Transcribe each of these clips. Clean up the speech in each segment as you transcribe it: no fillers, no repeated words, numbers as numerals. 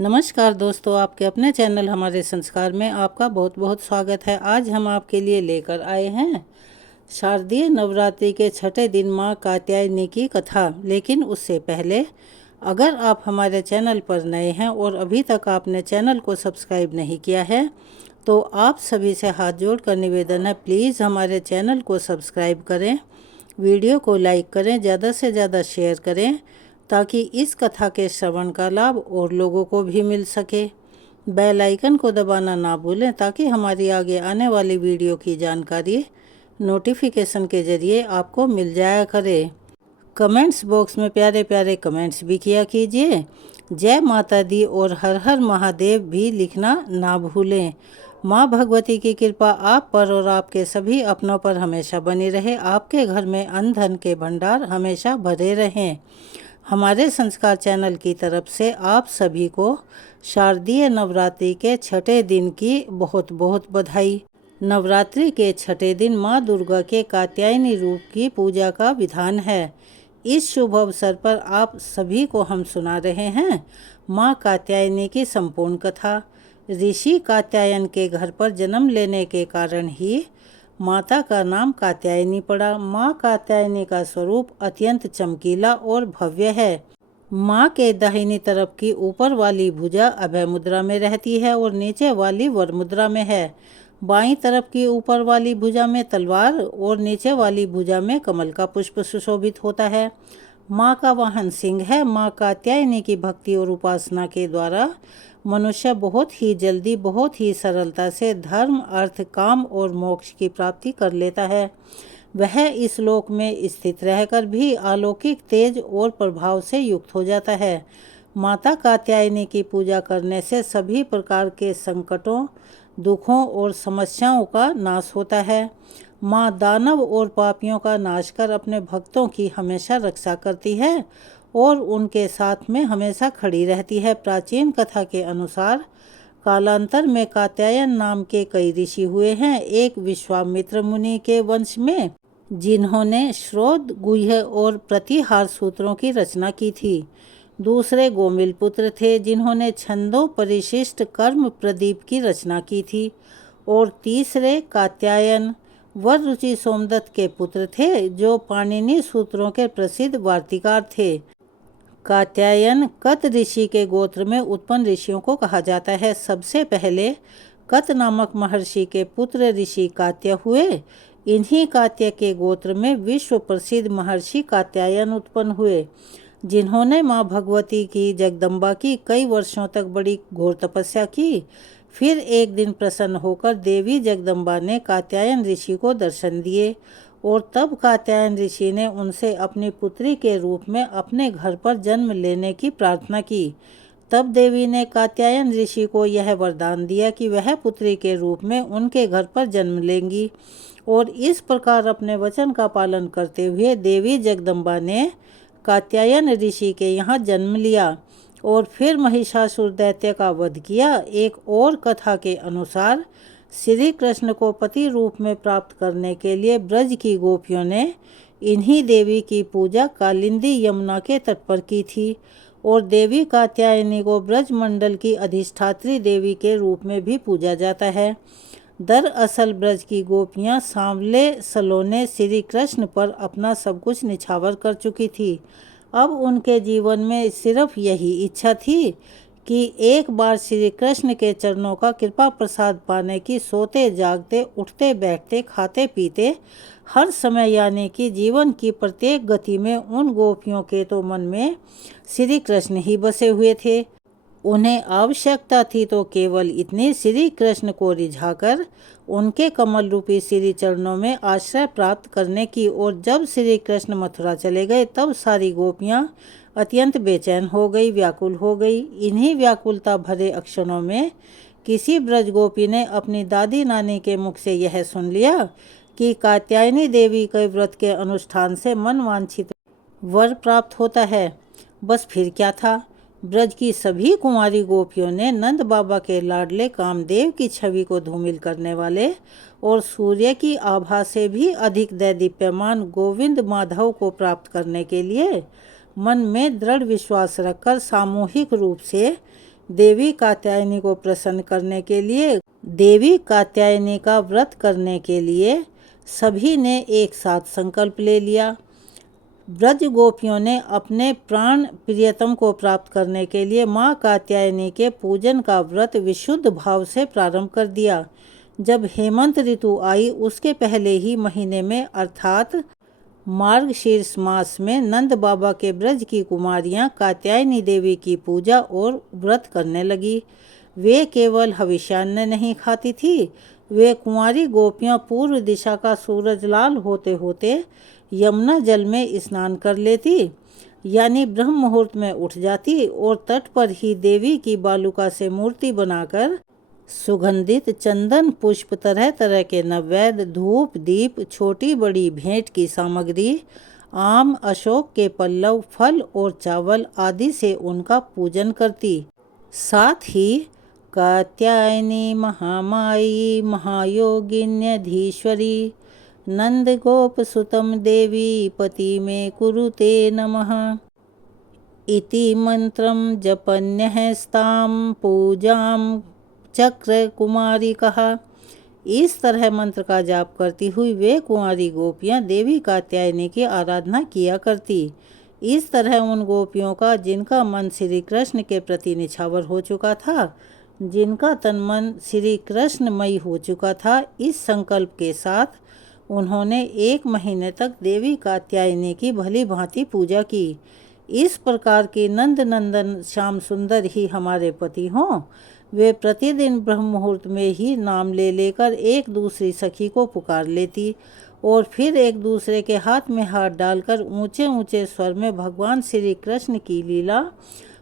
नमस्कार दोस्तों, आपके अपने चैनल हमारे संस्कार में आपका बहुत बहुत स्वागत है। आज हम आपके लिए लेकर आए हैं शारदीय नवरात्रि के छठे दिन माँ कात्यायनी की कथा। लेकिन उससे पहले अगर आप हमारे चैनल पर नए हैं और अभी तक आपने चैनल को सब्सक्राइब नहीं किया है तो आप सभी से हाथ जोड़कर निवेदन है, प्लीज़ हमारे चैनल को सब्सक्राइब करें, वीडियो को लाइक करें, ज़्यादा से ज़्यादा शेयर करें ताकि इस कथा के श्रवण का लाभ और लोगों को भी मिल सके। बेल आइकन को दबाना ना भूलें ताकि हमारी आगे आने वाली वीडियो की जानकारी नोटिफिकेशन के ज़रिए आपको मिल जाया करे। कमेंट्स बॉक्स में प्यारे प्यारे कमेंट्स भी किया कीजिए। जय माता दी और हर हर महादेव भी लिखना ना भूलें। माँ भगवती की कृपा आप पर और आपके सभी अपनों पर हमेशा बनी रहे। आपके घर में अन्न धन के भंडार हमेशा भरे रहें। हमारे संस्कार चैनल की तरफ से आप सभी को शारदीय नवरात्रि के छठे दिन की बहुत बहुत बधाई। नवरात्रि के छठे दिन माँ दुर्गा के कात्यायनी रूप की पूजा का विधान है। इस शुभ अवसर पर आप सभी को हम सुना रहे हैं माँ कात्यायनी की संपूर्ण कथा। ऋषि कात्यायन के घर पर जन्म लेने के कारण ही माता का नाम कात्यायनी पड़ा। माँ कात्यायनी का स्वरूप अत्यंत चमकीला और भव्य है। माँ के दाहिनी तरफ की ऊपर वाली भुजा अभय मुद्रा में रहती है और नीचे वाली वर मुद्रा में है। बाईं तरफ की ऊपर वाली भुजा में तलवार और नीचे वाली भुजा में कमल का पुष्प सुशोभित होता है। माँ का वाहन सिंह है। माँ कात्यायनी की भक्ति और उपासना के द्वारा मनुष्य बहुत ही जल्दी, बहुत ही सरलता से धर्म, अर्थ, काम और मोक्ष की प्राप्ति कर लेता है। वह इस लोक में स्थित रहकर भी अलौकिक तेज और प्रभाव से युक्त हो जाता है। माता कात्यायनी की पूजा करने से सभी प्रकार के संकटों, दुखों और समस्याओं का नाश होता है। माँ दानव और पापियों का नाश कर अपने भक्तों की हमेशा रक्षा करती है और उनके साथ में हमेशा खड़ी रहती है। प्राचीन कथा के अनुसार कालांतर में कात्यायन नाम के कई ऋषि हुए हैं। एक विश्वामित्र मुनि के वंश में जिन्होंने श्रोत, गुह्य और प्रतिहार सूत्रों की रचना की थी। दूसरे गोमिल पुत्र थे जिन्होंने छंदों, परिशिष्ट, कर्म, प्रदीप की रचना की थी। और तीसरे कात्यायन वर रुचि सोमदत्त के पुत्र थे जो पाणिनि सूत्रों के प्रसिद्ध वार्तिकार थे। कात्यायन कत ऋषि के गोत्र में उत्पन्न ऋषियों को कहा जाता है। सबसे पहले कत नामक महर्षि के पुत्र ऋषि कात्य हुए। इन्हीं कात्य के गोत्र में विश्व प्रसिद्ध महर्षि कात्यायन उत्पन्न हुए जिन्होंने माँ भगवती की, जगदम्बा की कई वर्षों तक बड़ी घोर तपस्या की। फिर एक दिन प्रसन्न होकर देवी जगदम्बा ने कात्यायन ऋषि को दर्शन दिए और तब कात्यायन ऋषि ने उनसे अपनी पुत्री के रूप में अपने घर पर जन्म लेने की प्रार्थना की। तब देवी ने कात्यायन ऋषि को यह वरदान दिया कि वह पुत्री के रूप में उनके घर पर जन्म लेंगी। और इस प्रकार अपने वचन का पालन करते हुए देवी जगदम्बा ने कात्यायन ऋषि के यहाँ जन्म लिया और फिर महिषासुर दैत्य का वध किया। एक और कथा के अनुसार श्री कृष्ण को पति रूप में प्राप्त करने के लिए ब्रज की गोपियों ने इन्हीं देवी की पूजा कालिंदी यमुना के तट पर की थी। और देवी कात्यायनी को ब्रज मंडल की अधिष्ठात्री देवी के रूप में भी पूजा जाता है। दरअसल ब्रज की गोपियाँ सांवले सलोने श्री कृष्ण पर अपना सब कुछ निछावर कर चुकी थी। अब उनके जीवन में सिर्फ यही इच्छा थी कि एक बार श्री कृष्ण के चरणों का कृपा प्रसाद पाने की। सोते जागते, उठते बैठते, खाते पीते हर समय यानी कि जीवन की प्रत्येक गति में उन गोपियों के तो मन में श्री कृष्ण ही बसे हुए थे। उन्हें आवश्यकता थी तो केवल इतनी, श्री कृष्ण को रिझाकर उनके कमल रूपी श्री चरणों में आश्रय प्राप्त करने की। और जब श्री कृष्ण मथुरा चले गए तब सारी गोपियाँ अत्यंत बेचैन हो गई, व्याकुल हो गई। इन्हीं व्याकुलता भरे अक्षणों में किसी ब्रज गोपी ने अपनी दादी नानी के मुख से यह सुन लिया कि कात्यायनी देवी के व्रत के अनुष्ठान से मन वांछित वर प्राप्त होता है। बस फिर क्या था, ब्रज की सभी कुंवारी गोपियों ने नंद बाबा के लाडले कामदेव की छवि को धूमिल करने वाले और सूर्य की आभा से भी अधिक दैदीप्यमान गोविंद माधव को प्राप्त करने के लिए मन में दृढ़ विश्वास रखकर सामूहिक रूप से देवी कात्यायनी को प्रसन्न करने के लिए, देवी कात्यायनी का व्रत करने के लिए सभी ने एक साथ संकल्प ले लिया। ब्रज गोपियों ने अपने प्राण प्रियतम को प्राप्त करने के लिए माँ कात्यायनी के पूजन का व्रत विशुद्ध भाव से प्रारंभ कर दिया। जब हेमंत ऋतु आई उसके पहले ही महीने में अर्थात मार्गशीर्ष मास में नंद बाबा के ब्रज की कुमारियां कात्यायनी देवी की पूजा और व्रत करने लगी। वे केवल हविष्यान्न नहीं खाती थी, वे कुंवारी गोपियां पूर्व दिशा का सूरज लाल होते होते यमुना जल में स्नान कर लेती, यानी ब्रह्म मुहूर्त में उठ जाती और तट पर ही देवी की बालुका से मूर्ति बनाकर सुगंधित चंदन पुष्प, तरह तरह के नैवेद्य, धूप दीप, छोटी बड़ी भेंट की सामग्री, आम, अशोक के पल्लव, फल और चावल आदि से उनका पूजन करती। साथ ही कात्यायनी महामाई महायोगिन्यधीश्वरी नंद गोप सुतम देवी पति में कुरुते नमः इति मंत्रम जपन्यः स्ताम पूजाम चक्र कुमारी कहा। इस तरह मंत्र का जाप करती हुई वे कुंवारी गोपियां देवी कात्यायनी की आराधना किया करती। इस तरह उन गोपियों का जिनका मन श्री कृष्ण के प्रति निछावर हो चुका था, जिनका तन मन श्री कृष्णमयी हो चुका था, इस संकल्प के साथ उन्होंने 1 महीने तक देवी कात्यायनी की भली भांति पूजा की। इस प्रकार की नंद नंदन श्याम सुंदर ही हमारे पति हों। वे प्रतिदिन ब्रह्म मुहूर्त में ही नाम ले लेकर एक दूसरी सखी को पुकार लेती और फिर एक दूसरे के हाथ में हाथ डालकर ऊंचे ऊंचे स्वर में भगवान श्री कृष्ण की लीला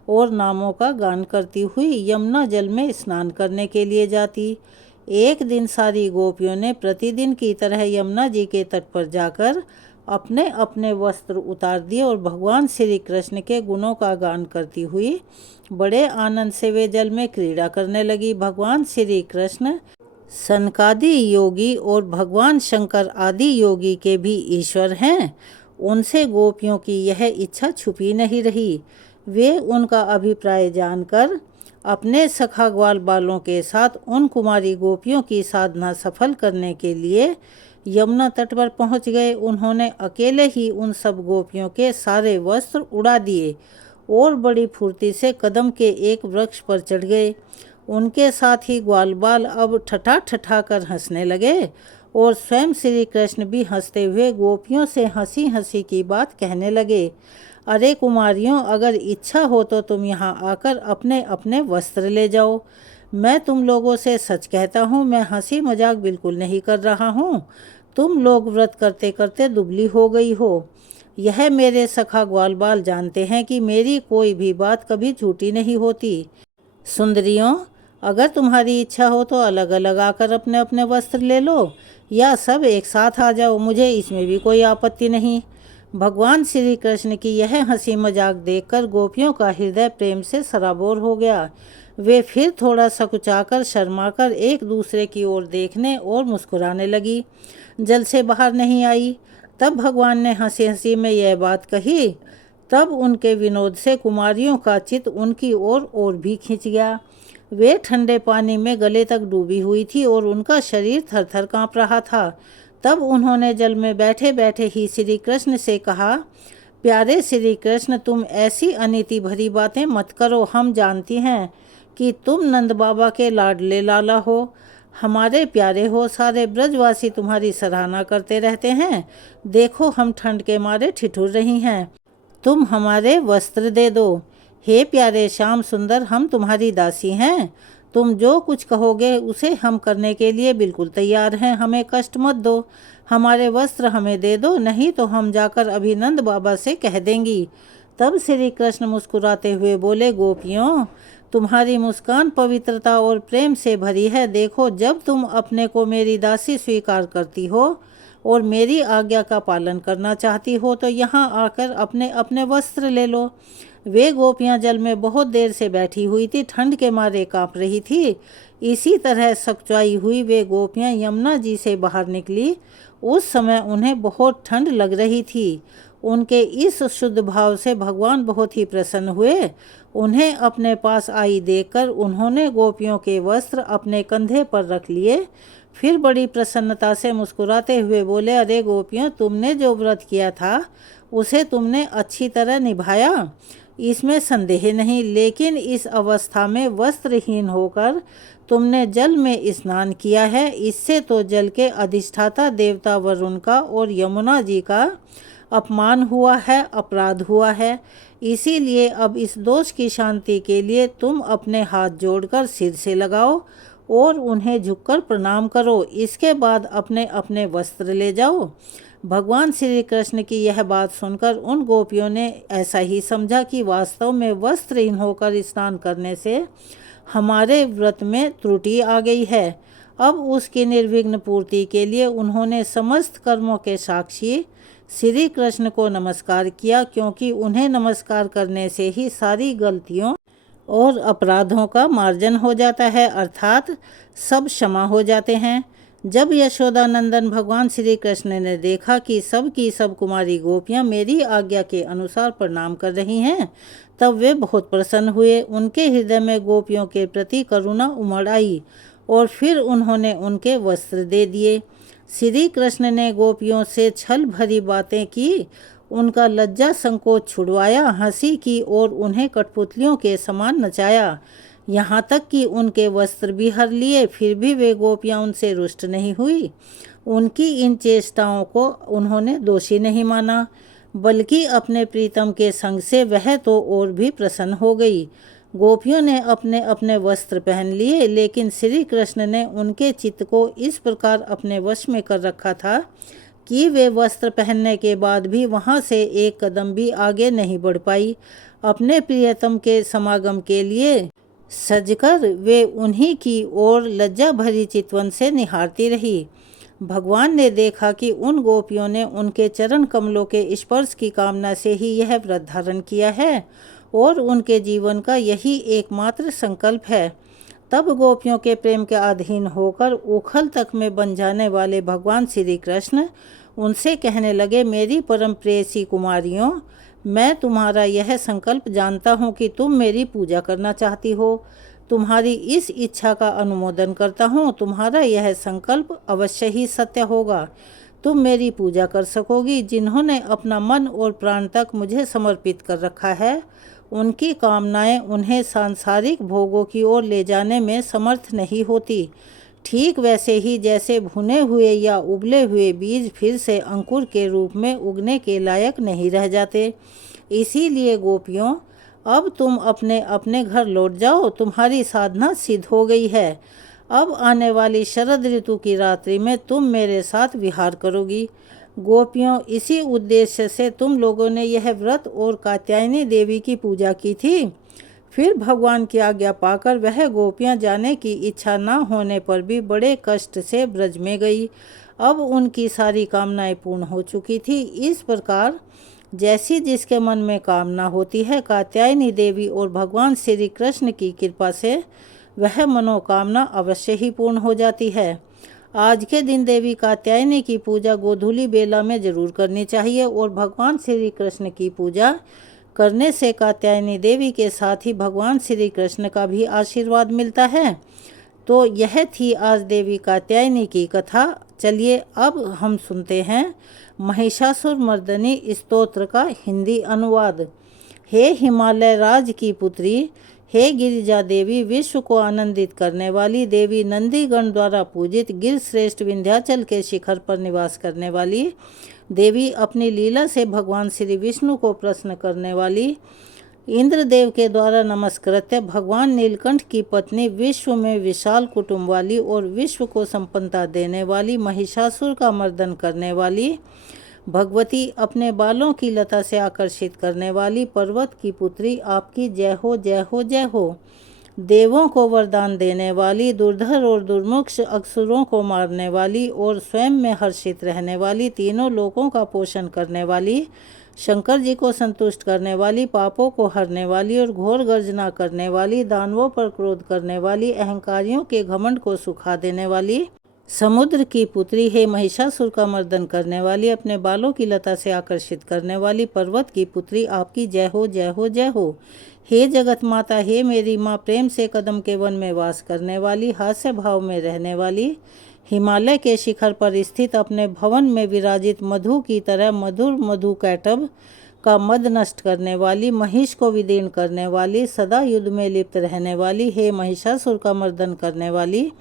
और नामों का गान करती हुई यमुना जल में स्नान करने के लिए जाती। एक दिन सारी गोपियों ने प्रतिदिन की तरह यमुना जी के तट पर जाकर अपने अपने वस्त्र उतार दिए और भगवान श्री कृष्ण के गुणों का गान करती हुई बड़े आनंद से वे जल में क्रीड़ा करने लगी। भगवान श्री कृष्ण सनकादि योगी और भगवान शंकर आदि योगी के भी ईश्वर हैं। उनसे गोपियों की यह इच्छा छुपी नहीं रही। वे उनका अभिप्राय जानकर अपने सखा ग्वाल बालों के साथ उन कुमारी गोपियों की साधना सफल करने के लिए यमुना तट पर पहुंच गए। उन्होंने अकेले ही उन सब गोपियों के सारे वस्त्र उड़ा दिए और बड़ी फुर्ती से कदम के एक वृक्ष पर चढ़ गए। उनके साथ ही ग्वाल बाल अब ठठा ठठा कर हंसने लगे और स्वयं श्री कृष्ण भी हंसते हुए गोपियों से हंसी हंसी की बात कहने लगे। अरे कुमारियों, अगर इच्छा हो तो तुम यहाँ आकर अपने अपने वस्त्र ले जाओ। मैं तुम लोगों से सच कहता हूँ, मैं हंसी मजाक बिल्कुल नहीं कर रहा हूँ। तुम लोग व्रत करते करते दुबली हो गई हो। यह मेरे सखा ग्वाल बाल जानते हैं कि मेरी कोई भी बात कभी झूठी नहीं होती। सुंदरियों, अगर तुम्हारी इच्छा हो तो अलग अलग आकर अपने अपने वस्त्र ले लो या सब एक साथ आ जाओ, मुझे इसमें भी कोई आपत्ति नहीं। भगवान श्री कृष्ण की यह हंसी मजाक देखकर गोपियों का हृदय प्रेम से सराबोर हो गया। वे फिर थोड़ा सकुचाकर शर्माकर एक दूसरे की ओर देखने और मुस्कुराने लगी। जल से बाहर नहीं आई। तब भगवान ने हंसी हंसी में यह बात कही। तब उनके विनोद से कुमारियों का चित्त उनकी ओर और भी खिंच गया। वे ठंडे पानी में गले तक डूबी हुई थी और उनका शरीर थर थर काँप रहा था। तब उन्होंने जल में बैठे बैठे ही श्री कृष्ण से कहा, प्यारे श्री कृष्ण, तुम ऐसी अनीति भरी बातें मत करो। हम जानती हैं कि तुम नंद बाबा के लाडले लाला हो, हमारे प्यारे हो। सारे ब्रजवासी तुम्हारी सराहना करते रहते हैं। देखो, हम ठंड के मारे ठिठुर रही हैं। तुम हमारे वस्त्र दे दो। हे प्यारे श्याम सुंदर, हम तुम्हारी दासी हैं। तुम जो कुछ कहोगे उसे हम करने के लिए बिल्कुल तैयार हैं। हमें कष्ट मत दो, हमारे वस्त्र हमें दे दो, नहीं तो हम जाकर अभी नंद बाबा से कह देंगी। तब श्री कृष्ण मुस्कुराते हुए बोले, गोपियों, तुम्हारी मुस्कान पवित्रता और प्रेम से भरी है। देखो, जब तुम अपने को मेरी दासी स्वीकार करती हो और मेरी आज्ञा का पालन करना चाहती हो तो यहाँ आकर अपने अपने वस्त्र ले लो। वे गोपियाँ जल में बहुत देर से बैठी हुई थी, ठंड के मारे काँप रही थी। इसी तरह सकचाई हुई वे गोपियाँ यमुना जी से बाहर निकली। उस समय उन्हें बहुत ठंड लग रही थी। उनके इस शुद्ध भाव से भगवान बहुत ही प्रसन्न हुए। उन्हें अपने पास आई देखकर उन्होंने गोपियों के वस्त्र अपने कंधे पर रख लिए। फिर बड़ी प्रसन्नता से मुस्कुराते हुए बोले, अरे गोपियों, तुमने जो व्रत किया था उसे तुमने अच्छी तरह निभाया, इसमें संदेह नहीं। लेकिन इस अवस्था में वस्त्रहीन होकर तुमने जल में स्नान किया है। इससे तो जल के अधिष्ठाता देवता वरुण का और यमुना जी का अपमान हुआ है, अपराध हुआ है। इसीलिए अब इस दोष की शांति के लिए तुम अपने हाथ जोड़कर सिर से लगाओ और उन्हें झुककर प्रणाम करो। इसके बाद अपने अपने वस्त्र ले जाओ। भगवान श्री कृष्ण की यह बात सुनकर उन गोपियों ने ऐसा ही समझा कि वास्तव में वस्त्रहीन होकर स्नान करने से हमारे व्रत में त्रुटि आ गई है। अब उसकी निर्विघ्न पूर्ति के लिए उन्होंने समस्त कर्मों के साक्षी श्री कृष्ण को नमस्कार किया, क्योंकि उन्हें नमस्कार करने से ही सारी गलतियों और अपराधों का मार्जन हो जाता है, अर्थात सब क्षमा हो जाते हैं। जब यशोदानंदन भगवान श्री कृष्ण ने देखा कि सब की सब कुमारी गोपियां मेरी आज्ञा के अनुसार प्रणाम कर रही हैं, तब वे बहुत प्रसन्न हुए। उनके हृदय में गोपियों के प्रति करुणा उमड़ आई और फिर उन्होंने उनके वस्त्र दे दिए। श्री कृष्ण ने गोपियों से छल भरी बातें की, उनका लज्जा संकोच छुड़वाया, हंसी की और उन्हें कठपुतलियों के समान नचाया, यहाँ तक कि उनके वस्त्र भी हर लिए। फिर भी वे गोपियाँ उनसे रुष्ट नहीं हुई। उनकी इन चेष्टाओं को उन्होंने दोषी नहीं माना, बल्कि अपने प्रीतम के संग से वह तो और भी प्रसन्न हो गई। गोपियों ने अपने अपने वस्त्र पहन लिए, लेकिन श्री कृष्ण ने उनके चित्त को इस प्रकार अपने वश में कर रखा था कि वे वस्त्र पहनने के बाद भी वहाँ से एक कदम भी आगे नहीं बढ़ पाई। अपने प्रियतम के समागम के लिए सजकर वे उन्हीं की ओर लज्जा भरी चितवन से निहारती रही। भगवान ने देखा कि उन गोपियों ने उनके चरण कमलों के स्पर्श की कामना से ही यह व्रत धारण किया है और उनके जीवन का यही एकमात्र संकल्प है। तब गोपियों के प्रेम के अधीन होकर उखल तक में बन जाने वाले भगवान श्री कृष्ण उनसे कहने लगे, मेरी परम प्रेयसी कुमारियों, मैं तुम्हारा यह संकल्प जानता हूँ कि तुम मेरी पूजा करना चाहती हो। तुम्हारी इस इच्छा का अनुमोदन करता हूँ। तुम्हारा यह संकल्प अवश्य ही सत्य होगा। तुम मेरी पूजा कर सकोगी। जिन्होंने अपना मन और प्राण तक मुझे समर्पित कर रखा है, उनकी कामनाएं उन्हें सांसारिक भोगों की ओर ले जाने में समर्थ नहीं होती। ठीक वैसे ही जैसे भुने हुए या उबले हुए बीज फिर से अंकुर के रूप में उगने के लायक नहीं रह जाते। इसीलिए गोपियों, अब तुम अपने अपने घर लौट जाओ। तुम्हारी साधना सिद्ध हो गई है। अब आने वाली शरद ऋतु की रात्रि में तुम मेरे साथ विहार करोगी। गोपियों, इसी उद्देश्य से तुम लोगों ने यह व्रत और कात्यायनी देवी की पूजा की थी। फिर भगवान की आज्ञा पाकर वह गोपियां जाने की इच्छा न होने पर भी बड़े कष्ट से ब्रज में गई। अब उनकी सारी कामनाएं पूर्ण हो चुकी थी। इस प्रकार जैसी जिसके मन में कामना होती है, कात्यायनी देवी और भगवान श्री कृष्ण की कृपा से वह मनोकामना अवश्य ही पूर्ण हो जाती है। आज के दिन देवी कात्यायनी की पूजा गोधूली बेला में जरूर करनी चाहिए और भगवान श्री कृष्ण की पूजा करने से कात्यायनी देवी के साथ ही भगवान श्री कृष्ण का भी आशीर्वाद मिलता है। तो यह थी आज देवी कात्यायनी की कथा। चलिए अब हम सुनते हैं महिषासुर मर्दनी स्तोत्र का हिंदी अनुवाद। हे हिमालय राज की पुत्री, हे गिरिजा देवी, विश्व को आनंदित करने वाली देवी, नंदीगण द्वारा पूजित गिर श्रेष्ठ विंध्याचल के शिखर पर निवास करने वाली देवी, अपनी लीला से भगवान श्री विष्णु को प्रसन्न करने वाली, इंद्रदेव के द्वारा नमस्कृत्य भगवान नीलकंठ की पत्नी, विश्व में विशाल कुटुंब वाली और विश्व को संपन्नता देने वाली, महिषासुर का मर्दन करने वाली भगवती, अपने बालों की लता से आकर्षित करने वाली पर्वत की पुत्री, आपकी जय हो, जय हो, जय हो। देवों को वरदान देने वाली, दुर्धर और दुर्मुक्ष असुरों को मारने वाली और स्वयं में हर्षित रहने वाली, तीनों लोकों का पोषण करने वाली, शंकर जी को संतुष्ट करने वाली, पापों को हरने वाली और घोर गर्जना करने वाली, दानवों पर क्रोध करने वाली, अहंकारियों के घमंड को सुखा देने वाली, समुद्र की पुत्री, हे महिषासुर का मर्दन करने वाली, अपने बालों की लता से आकर्षित करने वाली पर्वत की पुत्री, आपकी जय हो जय हो जय हो। हे जगत माता, हे मेरी माँ, प्रेम से कदम के वन में वास करने वाली, हास्य भाव में रहने वाली, हिमालय के शिखर पर स्थित अपने भवन में विराजित मधु की तरह मधुर मधु कैटभ का मद नष्ट करने वाली, महिष को विदीर्ण करने वाली, सदा युद्ध में लिप्त रहने वाली, हे महिषासुर का मर्दन करने वाली,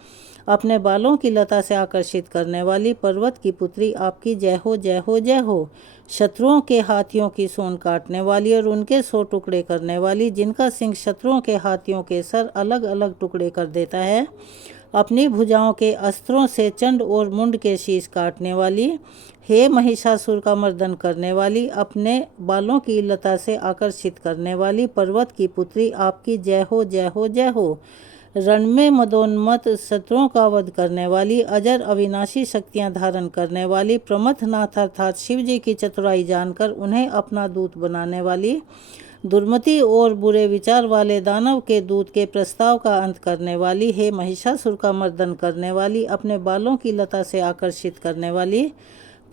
अपने बालों की लता से आकर्षित करने वाली पर्वत की पुत्री, आपकी जय हो जय हो जय हो। शत्रुओं के हाथियों की सूंड काटने वाली और उनके 100 टुकड़े करने वाली, जिनका सिंह शत्रुओं के हाथियों के सर अलग अलग टुकड़े कर देता है, अपनी भुजाओं के अस्त्रों से चंड और मुंड के शीश काटने वाली, हे महिषासुर का मर्दन करने वाली, अपने बालों की लता से आकर्षित करने वाली पर्वत की पुत्री, आपकी जय हो जय हो जय हो। रण में मदोन्मत्त शत्रुओं का वध करने वाली, अजर अविनाशी शक्तियां धारण करने वाली, प्रमथनाथ अर्थात शिव जी की चतुराई जानकर उन्हें अपना दूत बनाने वाली, दुर्मति और बुरे विचार वाले दानव के दूत के प्रस्ताव का अंत करने वाली, हे महिषासुर का मर्दन करने वाली, अपने बालों की लता से आकर्षित करने वाली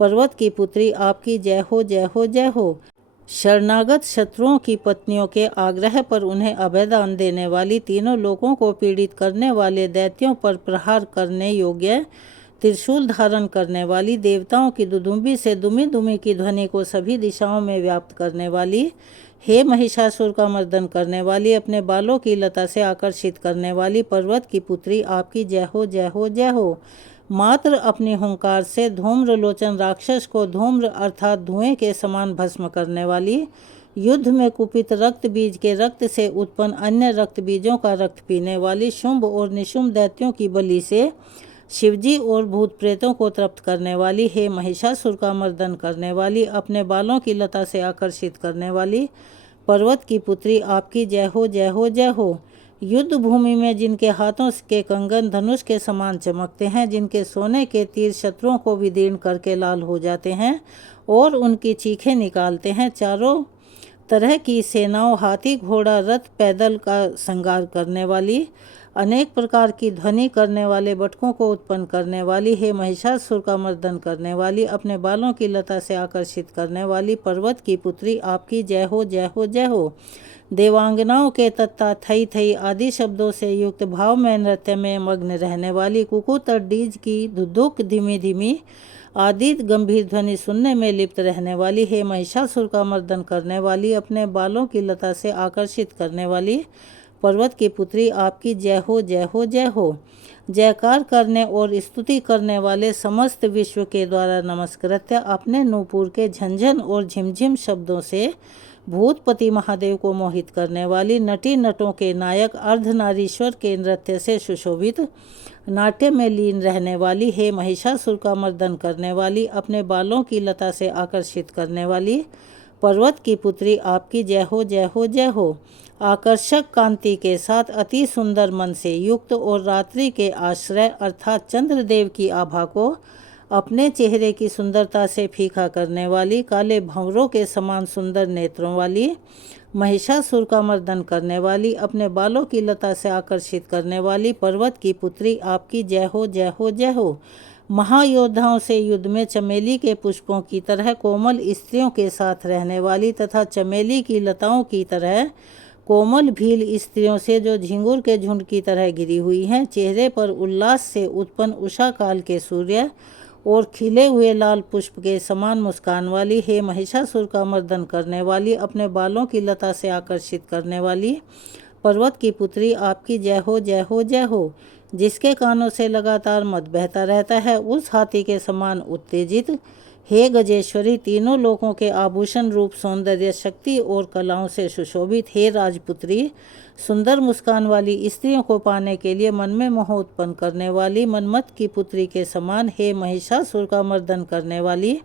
पर्वत की पुत्री, आपकी जय हो जय हो जय हो। शरणागत शत्रुओं की पत्नियों के आग्रह पर उन्हें अभयदान देने वाली, तीनों लोगों को पीड़ित करने वाले दैत्यों पर प्रहार करने योग्य त्रिशूल धारण करने वाली, देवताओं की दुदुम्बी से दुमी दुमी की ध्वनि को सभी दिशाओं में व्याप्त करने वाली, हे महिषासुर का मर्दन करने वाली, अपने बालों की लता से आकर्षित करने वाली पर्वत की पुत्री, आपकी जय हो जय हो जय हो। मात्र अपनी हुंकार से धूम्र लोचन राक्षस को धूम्र अर्थात धुएं के समान भस्म करने वाली, युद्ध में कुपित रक्त बीज के रक्त से उत्पन्न अन्य रक्त बीजों का रक्त पीने वाली, शुंभ और निशुंभ दैत्यों की बलि से शिवजी और भूत प्रेतों को तृप्त करने वाली, हे महिषासुर का मर्दन करने वाली, अपने बालों की लता से आकर्षित करने वाली पर्वत की पुत्री, आपकी जय हो जय हो जय हो। युद्ध भूमि में जिनके हाथों के कंगन धनुष के समान चमकते हैं, जिनके सोने के तीर शत्रुओं को विदीर्ण करके लाल हो जाते हैं और उनकी चीखें निकालते हैं, चारों तरह की सेनाओं, हाथी घोड़ा रथ पैदल का संगार करने वाली, अनेक प्रकार की ध्वनि करने वाले बटकों को उत्पन्न करने वाली, हे महिषासुर का मर्दन करने वाली, अपने बालों की लता से आकर्षित करने वाली पर्वत की पुत्री, आपकी जय हो जय हो जय हो। देवांगनाओं के तत्ता थई थई आदि शब्दों से युक्त भाव में नृत्य में मग्न रहने वाली, कुकुत और डीज की धुधुक धीमी धीमी आदि गंभीर ध्वनि सुनने में लिप्त रहने वाली, हे महिषासुर का मर्दन करने वाली, अपने बालों की लता से आकर्षित करने वाली पर्वत की पुत्री, आपकी जय हो जय हो जय हो। जयकार करने और स्तुति करने वाले समस्त विश्व के द्वारा नमस्कृत्य, अपने नूपुर के झंझन और झिमझिम शब्दों से भूतपति महादेव को मोहित करने वाली, नटी नटों के नायक अर्धनारीश्वर के नृत्य से सुशोभित नाट्य में लीन रहने वाली, हे महिषासुर का मर्दन करने वाली, अपने बालों की लता से आकर्षित करने वाली पर्वत की पुत्री, आपकी जय हो जय हो जय हो। आकर्षक कांति के साथ अति सुंदर मन से युक्त और रात्रि के आश्रय अर्थात चंद्रदेव की आभा को अपने चेहरे की सुंदरता से फीका करने वाली, काले भंवरों के समान सुंदर नेत्रों वाली, महिषासुर का मर्दन करने वाली, अपने बालों की लता से आकर्षित करने वाली पर्वत की पुत्री, आपकी जय हो जय हो जय हो। महायोद्धाओं से युद्ध में चमेली के पुष्पों की तरह कोमल स्त्रियों के साथ रहने वाली तथा चमेली की लताओं की तरह कोमल भील स्त्रियों से जो झिंगुर के झुंड की तरह गिरी हुई हैं, चेहरे पर उल्लास से उत्पन्न उषा काल के सूर्य और खिले हुए लाल पुष्प के समान मुस्कान वाली, हे महिषासुर का मर्दन करने वाली, अपने बालों की लता से आकर्षित करने वाली पर्वत की पुत्री, आपकी जय हो जय हो जय हो। जिसके कानों से लगातार मद बहता रहता है, उस हाथी के समान उत्तेजित, हे गजेश्वरी, तीनों लोकों के आभूषण रूप सौंदर्य शक्ति और कलाओं से सुशोभित, हे राजपुत्री, सुंदर मुस्कान वाली स्त्रियों को पाने के लिए मन में मोह उत्पन्न करने वाली मनमत की पुत्री के समान, हे महिषासुर का मर्दन करने वाली,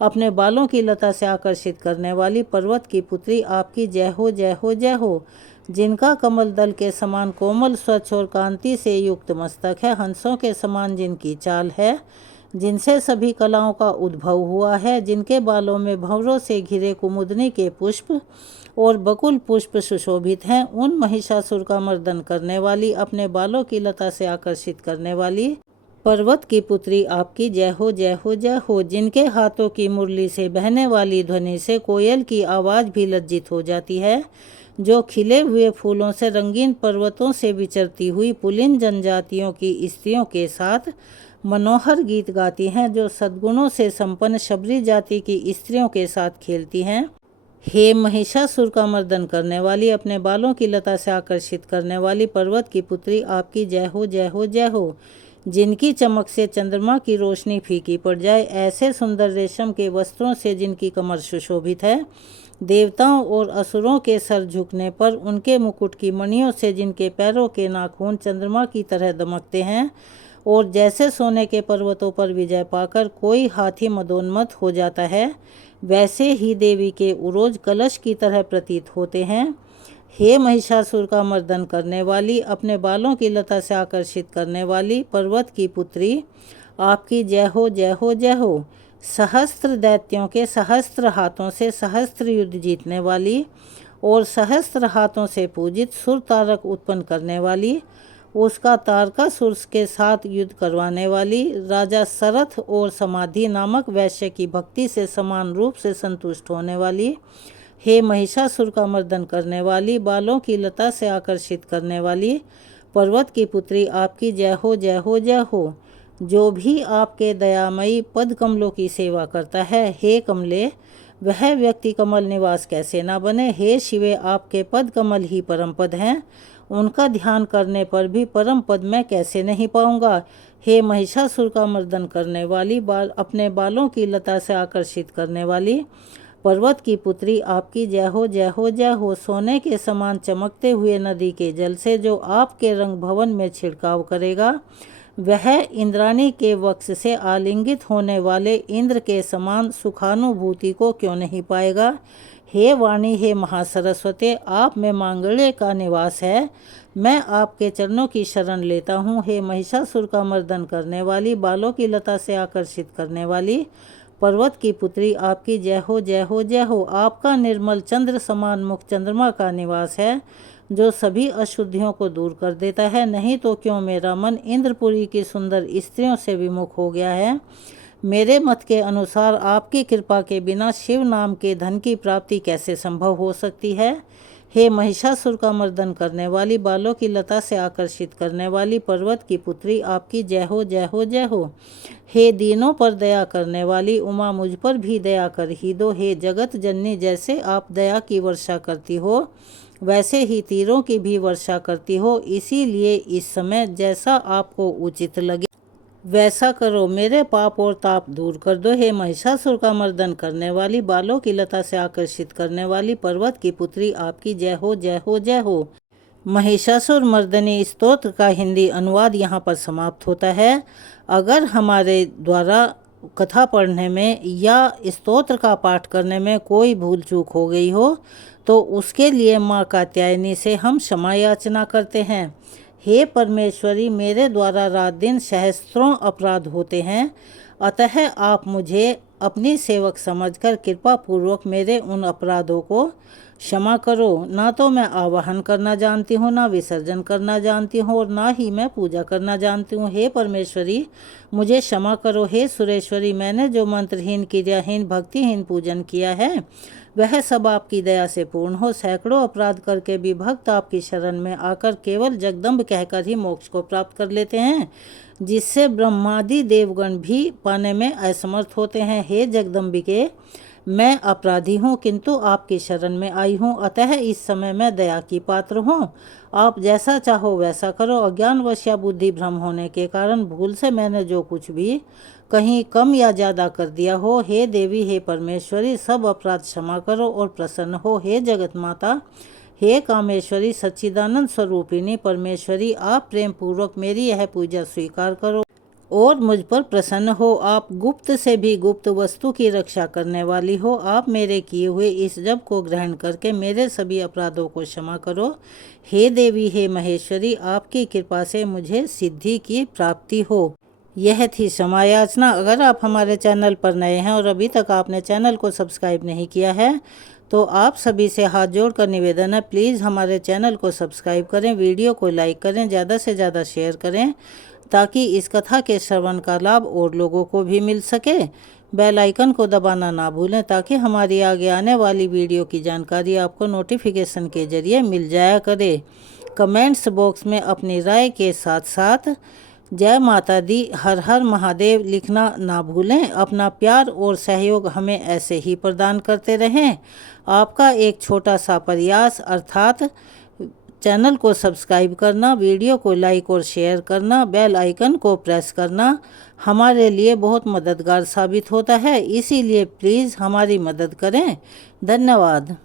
अपने बालों की लता से आकर्षित करने वाली पर्वत की पुत्री, आपकी जय हो जय हो जय हो। जिनका कमल दल के समान कोमल स्वच्छ और कांति से युक्त मस्तक है, हंसों के समान जिनकी चाल है, जिनसे सभी कलाओं का उद्भव हुआ है, जिनके बालों में भंवरों से घिरे कुमुदनी के पुष्प और बकुल पुष्प सुशोभित हैं, उन महिषासुर का मर्दन करने वाली, अपने बालों की लता से आकर्षित करने वाली पर्वत की पुत्री आपकी जय हो जय हो जय हो। जिनके हाथों की मुरली से बहने वाली ध्वनि से कोयल की आवाज़ भी लज्जित हो जाती है, जो खिले हुए फूलों से रंगीन पर्वतों से विचरती हुई पुलिन जनजातियों की स्त्रियों के साथ मनोहर गीत गाती हैं, जो सद्गुणों से संपन्न शबरी जाति की स्त्रियों के साथ खेलती हैं। हे महिषासुर का मर्दन करने वाली, अपने बालों की लता से आकर्षित करने वाली पर्वत की पुत्री आपकी जय हो जय हो जय हो। जिनकी चमक से चंद्रमा की रोशनी फीकी पड़ जाए, ऐसे सुंदर रेशम के वस्त्रों से जिनकी कमर सुशोभित है, देवताओं और असुरों के सर झुकने पर उनके मुकुट की मणियों से जिनके पैरों के नाखून चंद्रमा की तरह दमकते हैं, और जैसे सोने के पर्वतों पर विजय पाकर कोई हाथी मदोन्मत्त हो जाता है, वैसे ही देवी के उरोज कलश की तरह प्रतीत होते हैं। हे महिषासुर का मर्दन करने वाली, अपने बालों की लता से आकर्षित करने वाली पर्वत की पुत्री आपकी जय हो जय हो जय हो। सहस्त्र दैत्यों के सहस्त्र हाथों से सहस्त्र युद्ध जीतने वाली और सहस्त्र हाथों से पूजित सुर तारक उत्पन्न करने वाली, उसका तारकासुर के साथ युद्ध करवाने वाली, राजा सरथ और समाधि नामक वैश्य की भक्ति से समान रूप से संतुष्ट होने वाली, हे महिषासुर का मर्दन करने वाली, बालों की लता से आकर्षित करने वाली पर्वत की पुत्री आपकी जय हो जय हो जय हो। जो भी आपके दयामयी पद कमलों की सेवा करता है, हे कमले, वह व्यक्ति कमल निवास कैसे ना बने। हे शिवे, आपके पद कमल ही परम पद हैं, उनका ध्यान करने पर भी परम पद मैं कैसे नहीं पाऊंगा। हे महिषासुर का मर्दन करने वाली, अपने बालों की लता से आकर्षित करने वाली पर्वत की पुत्री आपकी जय हो जय हो जय हो। सोने के समान चमकते हुए नदी के जल से जो आपके रंग भवन में छिड़काव करेगा, वह इंद्राणी के वक्ष से आलिंगित होने वाले इंद्र के समान सुखानुभूति को क्यों नहीं पाएगा। हे वाणी, हे महासरस्वती, आप में मांगल्य का निवास है, मैं आपके चरणों की शरण लेता हूँ। हे महिषासुर का मर्दन करने वाली, बालों की लता से आकर्षित करने वाली पर्वत की पुत्री आपकी जय हो जय हो जय हो। आपका निर्मल चंद्र समान मुख चंद्रमा का निवास है, जो सभी अशुद्धियों को दूर कर देता है। नहीं तो क्यों मेरा मन इंद्रपुरी की सुंदर स्त्रियों से विमुख हो गया है। मेरे मत के अनुसार आपकी कृपा के बिना शिव नाम के धन की प्राप्ति कैसे संभव हो सकती है। हे महिषासुर का मर्दन करने वाली, बालों की लता से आकर्षित करने वाली पर्वत की पुत्री आपकी जय हो जय हो जय हो। हे दीनों पर दया करने वाली उमा, मुझ पर भी दया कर ही दो। हे जगत जननी, जैसे आप दया की वर्षा करती हो, वैसे ही तीरों की भी वर्षा करती हो, इसीलिए इस समय जैसा आपको उचित लगे वैसा करो, मेरे पाप और ताप दूर कर दो। हे महिषासुर का मर्दन करने वाली, बालों की लता से आकर्षित करने वाली पर्वत की पुत्री आपकी जय हो जय हो जय हो। महिषासुर मर्दनी स्तोत्र का हिंदी अनुवाद यहाँ पर समाप्त होता है। अगर हमारे द्वारा कथा पढ़ने में या स्तोत्र का पाठ करने में कोई भूल चूक हो गई हो, तो उसके लिए माँ कात्यायनी से हम क्षमा याचना करते हैं। हे परमेश्वरी, मेरे द्वारा रात दिन सहस्त्रों अपराध होते हैं, अतः आप मुझे अपनी सेवक समझकर कृपा पूर्वक मेरे उन अपराधों को क्षमा करो। ना तो मैं आवाहन करना जानती हूँ, ना विसर्जन करना जानती हूँ, और ना ही मैं पूजा करना जानती हूँ। हे परमेश्वरी, मुझे क्षमा करो। हे सुरेश्वरी, मैंने जो मंत्रहीन, क्रियाहीन, भक्तिहीन पूजन किया है, वह सब आपकी दया से पूर्ण हो। सैकड़ों अपराध करके भी भक्त आपकी शरण में आकर केवल जगदम्ब कहकर ही मोक्ष को प्राप्त कर लेते हैं, जिससे ब्रह्मादि देवगण भी पाने में असमर्थ होते हैं। हे जगदम्बिके, मैं अपराधी हूँ, किंतु आपकी शरण में आई हूँ, अतः इस समय मैं दया की पात्र हूँ। आप जैसा चाहो वैसा करो। अज्ञानवश या बुद्धि भ्रम होने के कारण भूल से मैंने जो कुछ भी कहीं कम या ज़्यादा कर दिया हो, हे देवी, हे परमेश्वरी, सब अपराध क्षमा करो और प्रसन्न हो। हे जगत माता, हे कामेश्वरी, सच्चिदानंद स्वरूपिणी परमेश्वरी, आप प्रेम पूर्वक मेरी यह पूजा स्वीकार करो और मुझ पर प्रसन्न हो। आप गुप्त से भी गुप्त वस्तु की रक्षा करने वाली हो। आप मेरे किए हुए इस जप को ग्रहण करके मेरे सभी अपराधों को क्षमा करो। हे देवी, हे महेश्वरी, आपकी कृपा से मुझे सिद्धि की प्राप्ति हो। यह थी क्षमा याचना। अगर आप हमारे चैनल पर नए हैं और अभी तक आपने चैनल को सब्सक्राइब नहीं किया है, तो आप सभी से हाथ जोड़कर निवेदन है, प्लीज़ हमारे चैनल को सब्सक्राइब करें, वीडियो को लाइक करें, ज़्यादा से ज़्यादा शेयर करें, ताकि इस कथा के श्रवण का लाभ और लोगों को भी मिल सके। बेल आइकन को दबाना ना भूलें ताकि हमारी आगे आने वाली वीडियो की जानकारी आपको नोटिफिकेशन के जरिए मिल जाया करे। कमेंट्स बॉक्स में अपनी राय के साथ साथ जय माता दी, हर हर महादेव लिखना ना भूलें। अपना प्यार और सहयोग हमें ऐसे ही प्रदान करते रहें। आपका एक छोटा सा प्रयास अर्थात चैनल को सब्सक्राइब करना, वीडियो को लाइक और शेयर करना, बेल आइकन को प्रेस करना हमारे लिए बहुत मददगार साबित होता है। इसीलिए प्लीज़ हमारी मदद करें। धन्यवाद।